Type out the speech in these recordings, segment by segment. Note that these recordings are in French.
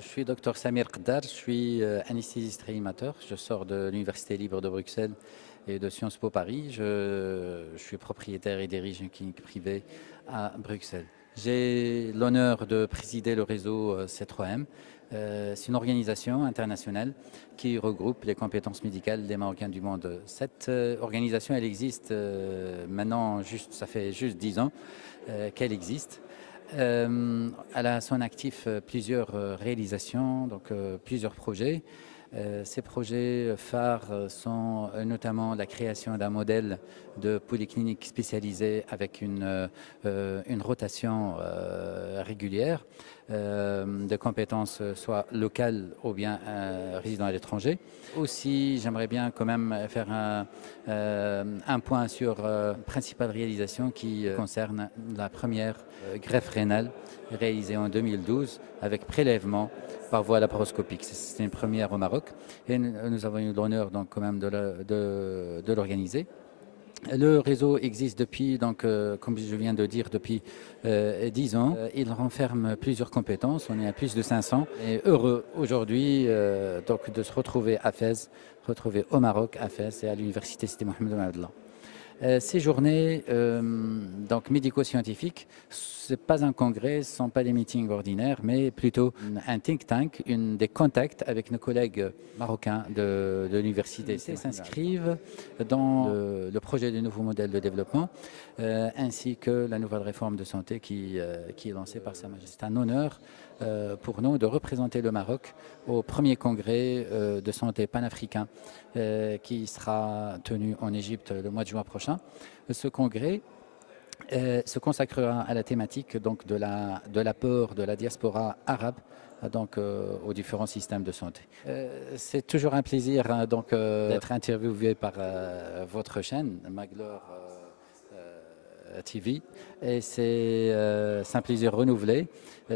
Je suis docteur Samir Qaddar, je suis anesthésiste réanimateur. Je sors de l'Université libre de Bruxelles et de Sciences Po Paris. Je suis propriétaire et dirige une clinique privée à Bruxelles. J'ai l'honneur de présider le réseau C3M. C'est une organisation internationale qui regroupe les compétences médicales des Marocains du monde. Cette organisation, elle existe maintenant, ça fait juste 10 ans qu'elle existe. Elle a à son actif plusieurs réalisations, donc plusieurs projets. Ces projets phares sont notamment la création d'un modèle de polyclinique spécialisée avec une rotation régulière de compétences soit locales ou bien résidant à l'étranger. Aussi, j'aimerais bien quand même faire un point sur principale réalisation qui concerne la première greffe rénale réalisée en 2012 avec prélèvement par voie laparoscopique. C'était une première au Maroc et nous avons eu l'honneur donc quand même de l'organiser. Le réseau existe depuis, donc, comme je viens de dire, depuis 10 ans. Il renferme plusieurs compétences. On est à plus de 500. Et heureux aujourd'hui donc de se retrouver à Fès, retrouver au Maroc à Fès et à l'Université Sidi Mohamed Ben Abdallah. Ces journées donc médico-scientifiques, ce n'est pas un congrès, ce ne sont pas des meetings ordinaires, mais plutôt un think tank, des contacts avec nos collègues marocains de l'université. Ils s'inscrivent dans le projet du nouveau modèle de développement, ainsi que la nouvelle réforme de santé qui est lancée par Sa Majesté. C'est un honneur pour nous de représenter le Maroc au premier congrès de santé panafricain qui sera tenu en Égypte le mois de juin prochain. Ce congrès se consacrera à la thématique donc, de l'apport de la diaspora arabe donc, aux différents systèmes de santé. C'est toujours un plaisir hein, d'être interviewé par votre chaîne, Maglor TV, et c'est un plaisir renouvelé.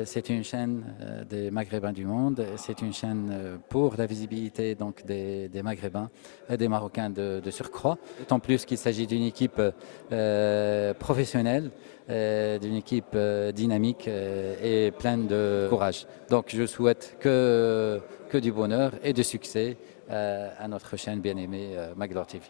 C'est une chaîne des Maghrébins du monde, c'est une chaîne pour la visibilité donc, des Maghrébins et des Marocains de surcroît. D'autant plus qu'il s'agit d'une équipe professionnelle, d'une équipe dynamique et pleine de courage. Donc je souhaite que du bonheur et de succès à notre chaîne bien-aimée Maglor TV.